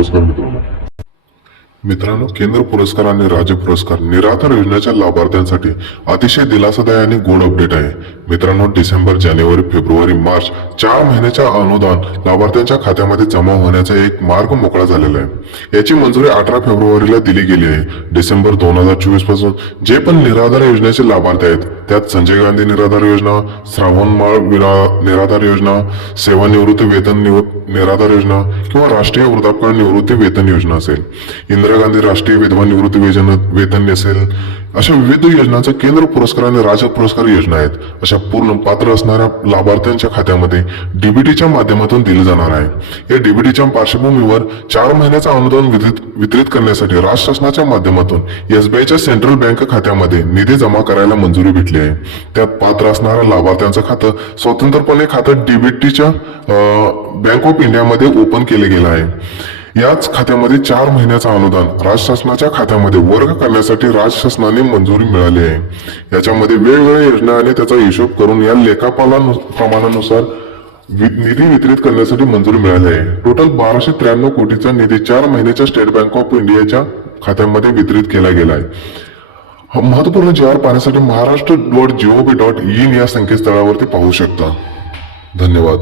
नमस्कार मित्रांनो मित्रांनो केंद्र पुरस्कार आणि राज्य पुरस्कार निराधार योजनेच्या लाभार्थ्यांसाठी अतिशय दिलासादायक आणि गुड अपडेट आहे. मित्रांनो डिसेंबर जानेवारी फेब्रुवारी मार्च चार महिन्याच्या अनुदान लाभार्थ्यांच्या खात्यामध्ये जमा होण्याचा एक मार्ग मोकळा झालेला आहे. याची मंजुरी अठरा फेब्रुवारीला दिली गेली आहे. डिसेंबर दोन हजार चोवीसपासून जे पण निराधार योजनेचे लाभार्थी आहेत त्यात संजय गांधी निराधार योजना श्रावण माळ निराधार योजना सेवानिवृत्ती वेतन निव- निराधार योजना किंवा राष्ट्रीय वृद्धापकाळ निवृत्ती वेतन योजना असेल. इंद्र गांधी राष्ट्रीय विधवा निवृत्ती वेतन वेतन असेल अशा विविध योजनांचा केंद्र पुरस्कार आणि राज्य पुरस्कार योजना आहेत. अशा पूर्ण पात्र असणाऱ्या लाभार्थ्यांच्या खात्यामध्ये डीबीटीच्या माध्यमातून दिले जाणार आहे. या डीबीटीच्या पार्श्वभूमीवर चार महिन्याचा अनुदान वितरित वितरित करण्यासाठी राज्य शासनाच्या माध्यमातून एसबीआयच्या सेंट्रल बँक खात्यामध्ये निधी जमा करायला मंजुरी भेटली आहे. त्यात पात्र असणाऱ्या लाभार्थ्यांचं खातं स्वतंत्रपणे खातं डीबीटीच्या बँक ऑफ इंडियामध्ये ओपन केले गेलं आहे. याच खात्यामध्ये चार महिन्याचं अनुदान राज्य शासनाच्या खात्यामध्ये वर्ग करण्यासाठी राज्य शासनाने मंजुरी मिळाली आहे. याच्यामध्ये वेगवेगळ्या योजना आणि त्याचा हिशोब करून या लेखापाला प्रमाणानुसार वि- निधी वितरित करण्यासाठी मंजुरी मिळाली आहे. टोटल बाराशे त्र्याण्णव कोटीचा निधी चार महिन्याच्या स्टेट बँक ऑफ इंडियाच्या खात्यामध्ये वितरित केला गेला आहे. महत्त्वपूर्ण जी पाहण्यासाठी Maharashtra dot GOB dot in या संकेतस्थळावरती पाहू शकता. धन्यवाद.